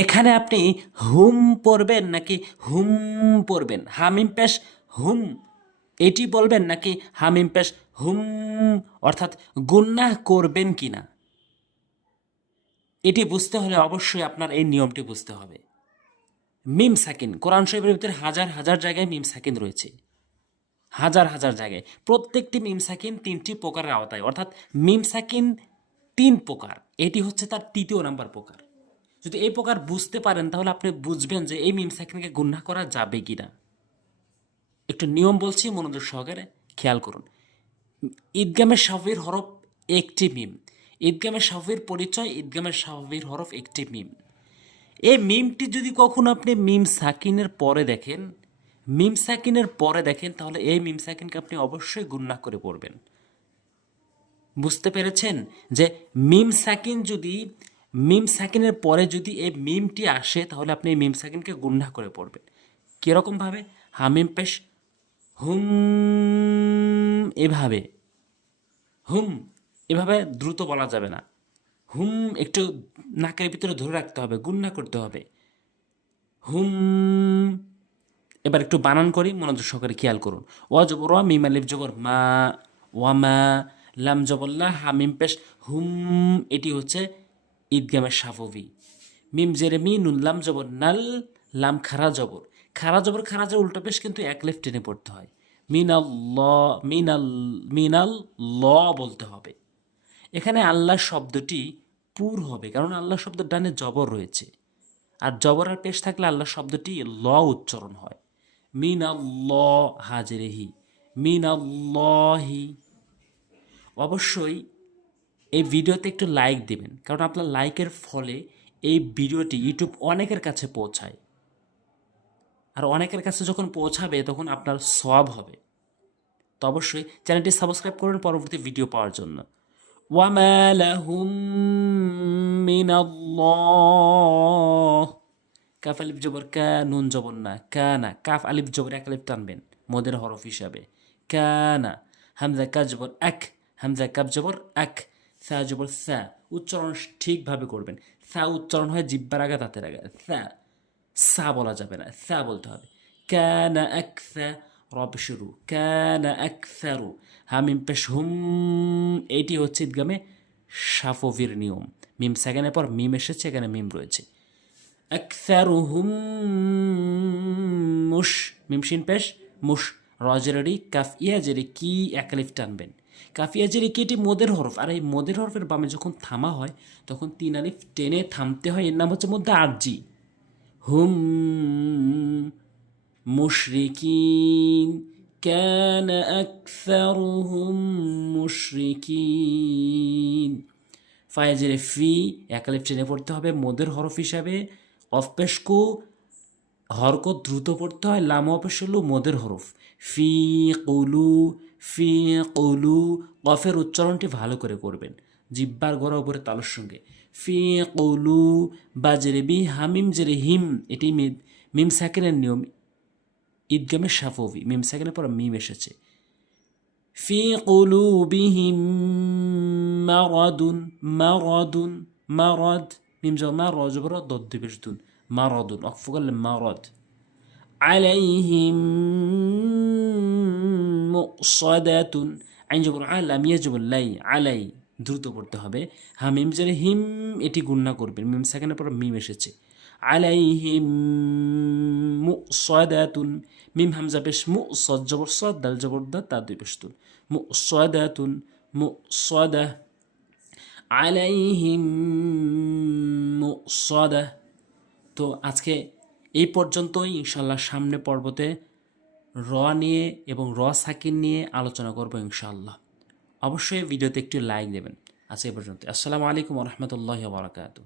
এখানে আপনি হুম পড়বেন নাকি হুম পড়বেন? হামিম পেশ হুম। এটি বলবেন নাকি হামিম পেশ হুম? অর্থাৎ গুন্নাহ করবেন কি না এটি বুঝতে হলে অবশ্যই আপনার এই নিয়মটি বুঝতে হবে। মিম সাকিন, কোরআন শরীফের ভিতরে হাজার হাজার জায়গায় মিম সাকিন রয়েছে। হাজার হাজার জায়গায়। প্রত্যেকটি মিম সাকিন তিনটি প্রকারের আওতায়। অর্থাৎ মিম সাকিন তিন প্রকার। এটি হচ্ছে তার তৃতীয় নাম্বার প্রকার। যদি এই প্রকার বুঝতে পারেন, তাহলে আপনি বুঝবেন যে এই মিম সাকিনকে গুন্না করা যাবে কি না। একটু নিয়ম বলছি, মনোযোগ সহকারে খেয়াল করুন। ঈদগামের সাফির হরফ একটি মিম। ঈদগামের সাফির পরিচয় ঈদগামের সাফির হরফ একটি মিম। এই মিমটি যদি কখনো আপনি মিম সাকিনের পরে দেখেন, মিম সাকিনের পরে দেখেন, তাহলে এই মিম সাকিনকে আপনি অবশ্যই গুন্না করে পড়বেন। বুঝতে পেরেছেন? যে মিম সাকিন যদি মিম সাকিনের পরে যদি এই মিমটি আসে, তাহলে আপনি এই মিম সাকিনকে গুন্না করে পড়বেন। কীরকমভাবে? হামিম পেশ, হুম, এভাবে। হুম, এভাবে দ্রুত বলা যাবে না। হুম, একটু নাকের ভিতরে ধরে রাখতে হবে গুন্না করতে হবে। হুম, এবার একটু বানান করি, মনোযোগ সহকারে খেয়াল করুন। ওয়া জবর ওয়া মিম আলিফ জবর মা, ওয়া মা, লাম জবল্লা, হামিম পেশ, হুম, এটি হচ্ছে ঈদগামের সাফবি মিম জেরে মি নুন লাম জবর নাল, লাম খারা জবর। খারা জবর খারা জবর উল্টো পেশ কিন্তু এক লেফট টেনে পড়তে হয়। মিনাল ল মিনাল মিনাল ল বলতে হবে। এখানে আল্লাহ শব্দটি পুর হবে, কারণ আল্লাহ শব্দের ডানে জবর রয়েছে। আর জবর আর পেশ থাকলে আল্লাহ শব্দটি ল উচ্চারণ হয়। মিন আল্লাহ হাজরেহি মিন আল্লাহি অবশ্যই এই ভিডিওতে একটু লাইক দেবেন কারণ আপনার লাইকের ফলে এই ভিডিওটি ইউটিউব অনেকের কাছে পৌঁছায় আর অনেকের কাছে যখন পৌঁছাবে তখন আপনার সব হবে তো অবশ্যই চ্যানেলটি সাবস্ক্রাইব করুন পরবর্তী ভিডিও পাওয়ার জন্য وما لهم من الله কাফ আলিফ জবর কা নুন জবর না কানা কাফ আলিফ জবর এক আলিফ টানবেন মদের হরফ হিসাবে কানা হামজা কা জবর এক হামজা কাপ জবর এক সা জবর সা উচ্চারণ ঠিকভাবে করবেন। সা উচ্চারণ হয় জিব্বার আগে দাঁতের আগে সা সা বলা যাবে না সা বলতে হবে। কানা এক স্যা রব শুরু কানা এক সারু হামিম পেশ হুম, এটি হচ্ছে ঈদগামে সাফবির নিয়ম। মিম সেকেন্ডের পর মিম এসেছে, এখানে মিম রয়েছে। আকসারুহুম মুশ মিমশিন পেশ, মুশ রজেরি কাফ ইয়াজেরি কি একালিফ টানবেন। কাফ ইয়াজেরি কি এটি মোদের হরফ আর এই মোদের হরফের বামে যখন থামা হয় তখন তিন আলিফ টেনে থামতে হয় এর নাম হচ্ছে মধ্যে আরজি হুম মুশরিকিন كان أكثرهم মুশরিকিন ফায়াজের ফি একালিফ টেনে পড়তে হবে মোদের হরফ হিসাবে অফপেশকু হরক দ্রুত পড়তে হয়, লাম অপেশলু মদের হরফ। ফি, কৌলু ফি, কৌলু, কফের উচ্চারণটি ভালো করে করবেন। জিব্বার গড়া উপরে তালুর সঙ্গে। ফি, কৌলু বা জেরে বি, হামিম, জেরে হিম, এটি মিম- সাকিনের নিয়ম। ঈদগামের সাফবি মিম সেকেন্ডের পর মিম এসেছে। ফি, কৌলু কুলুবিহিম মারাদুন মারাদুন, মারাদ, মিম যাও মা রজবর দদ্দ বেশ দুন। মারাদুন অক্ফ করলে মারাদ আলাইহিম মুসাদাতুন আইন জবর আলাম ইয়াজবর লাই আলাই দ্রুত পড়তে হবে। হ্যাঁ মিম জেরে হিম এটি গুন্না করবেন। মিম সেকেন্ডের পর মিম এসেছে। আলাইহিম মুসাদাতুন। মিম হামজা পেশ মু সদ জবর সদ, দাল জবর দা, তা দুই পেশ তুন মুসাদাতুন, মুসাদা। আলাইহিম মুসাদা। তো আজকে এই পর্যন্তই ইনশাল্লাহ সামনে পর্বতে র নিয়ে এবং র সাকিন নিয়ে আলোচনা করব ইনশাল্লাহ অবশ্যই ভিডিওতে একটি লাইক দেবেন। আচ্ছা এই পর্যন্ত। আসসালামু আলাইকুম রহমতুল্লাহ বারাকাতু